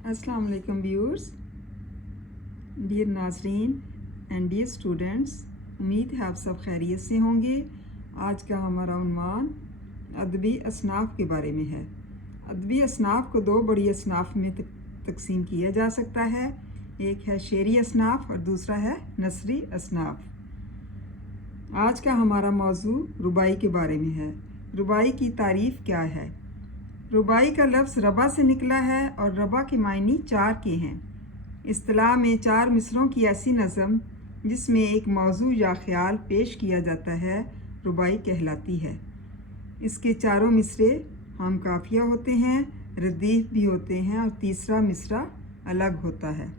अस्सलाम वालेकुम viewers, dear नाज़रीन एंड डियर स्टूडेंट्स, उम्मीद है आप सब खैरियत से होंगे। आज का हमारा उन्वान अदबी असनाफ़ के बारे में है। अदबी असनाफ़ को दो बड़ी असनाफ़ में तकसीम किया जा सकता है। एक है शेरी असनाफ़ और दूसरा है नसरी असनाफ़। आज का हमारा मौजू रुबाई के बारे में है। रुबाई की तारीफ़ क्या है? रुबाई का लफ्ज़ रबा से निकला है और रबा के मायने चार के हैं। इस्तिलाह में चार मिसरों की ऐसी नज़म जिसमें एक मौजू या ख्याल पेश किया जाता है रुबाई कहलाती है। इसके चारों मिसरे हम काफिया होते हैं, रदीफ भी होते हैं और तीसरा मिसरा अलग होता है।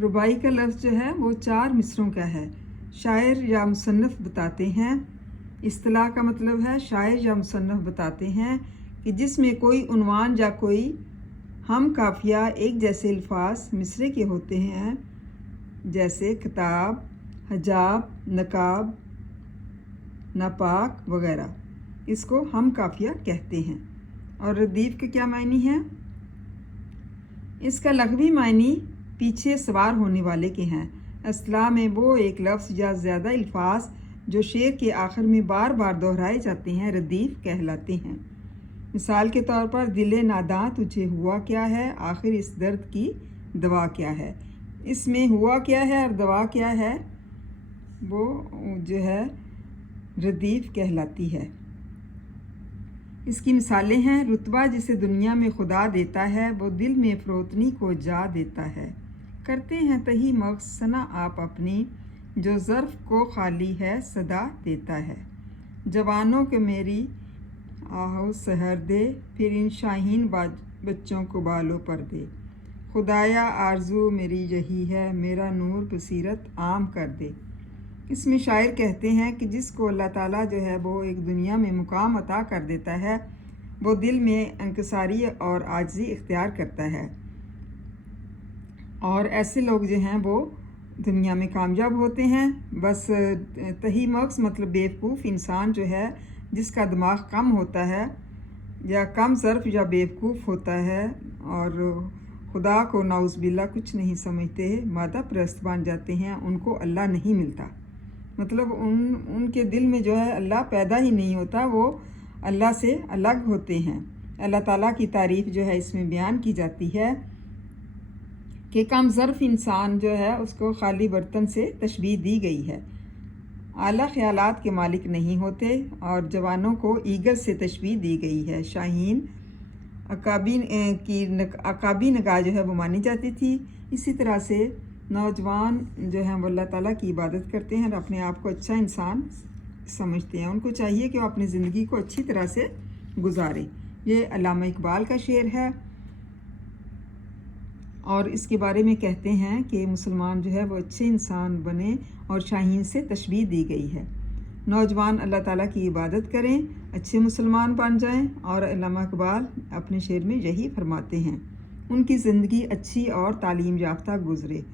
रुबाई का लफ्ज़ जो है वो चार मिसरों का है। शायर या मुसन्निफ़ बताते हैं, इस्तिलाह का मतलब है शायर या मुसन्निफ़ बताते हैं कि जिसमें कोई उन्वान या कोई हम काफिया एक जैसे अल्फाज मिसरे के होते हैं, जैसे किताब, हजाब, नकाब, नापाक वगैरह। इसको हम काफिया कहते हैं। और रदीफ के क्या मायने हैं? इसका लग़वी मायने पीछे सवार होने वाले के हैं। इस्तिलाह में वो एक लफ्ज़ या ज़्यादा अल्फाज जो शेर के आखिर में बार बार दोहराए जाते हैं रदीफ कहलाते हैं। मिसाल के तौर पर दिले नादां तुझे हुआ क्या है, आखिर इस दर्द की दवा क्या है। इसमें हुआ क्या है और दवा क्या है वो जो है रदीफ कहलाती है। इसकी मिसालें हैं, रुतबा जिसे दुनिया में खुदा देता है वो दिल में फ़रोतनी को जा देता है। करते हैं तही मग़ज़ सना आप अपनी, जो ज़र्फ़ को खाली है सदा देता है। जवानों के मेरी आहो सहर दे, फिर इन शाहीन बच्चों को बालों पर दे। खुदाया आरज़ू मेरी यही है, मेरा नूर बसीरत आम कर दे। इसमें शायर कहते हैं कि जिसको अल्लाह ताला जो है वो एक दुनिया में मुकाम अता कर देता है, वो दिल में इंकिसारी और आजिज़ी इख्तियार करता है। और ऐसे लोग जो हैं वो दुनिया में कामयाब होते हैं। बस तही मग़ज़ मतलब बेवकूफ़ इंसान जो है जिसका दिमाग कम होता है या कम ज़र्फ़ या बेवकूफ़ होता है और खुदा को नाउज़बिल्ला कुछ नहीं समझते, मादा परस्त बन जाते हैं, उनको अल्लाह नहीं मिलता। मतलब उनके दिल में जो है अल्लाह पैदा ही नहीं होता, वो अल्लाह से अलग होते हैं। अल्लाह ताला की तारीफ़ जो है इसमें बयान की जाती है कि कम ज़र्फ़ इंसान जो है उसको खाली बर्तन से तशबीह दी गई है। आला ख्यालात के मालिक नहीं होते और जवानों को ईगल से तशबीह दी गई है। शाहीन अकाबी नगाह जो है वो मानी जाती थी। इसी तरह से नौजवान जो हैं वो अल्लाह ताला की इबादत करते हैं और अपने आप को अच्छा इंसान समझते हैं। उनको चाहिए कि वो अपनी ज़िंदगी को अच्छी तरह से गुजारें। ये अल्लामा इकबाल का शेर है और इसके बारे में कहते हैं कि मुसलमान जो है वो अच्छे इंसान बने और शाहीन से तशबीह दी गई है। नौजवान अल्लाह ताला की इबादत करें, अच्छे मुसलमान बन जाएं। और अल्लामा इकबाल अपने शेर में यही फरमाते हैं, उनकी ज़िंदगी अच्छी और तालीम याफ्ता गुजरे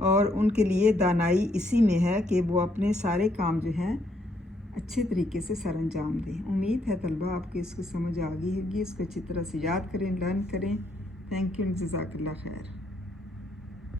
और उनके लिए दानाई इसी में है कि वो अपने सारे काम जो हैं अच्छे तरीके से सर अंजाम दें। उम्मीद है तलबा आपको इसकी समझ आ गई होगी। इसको अच्छी तरह से याद करें, लर्न करें। थैंक यू, जज़ाकल्लाह खैर।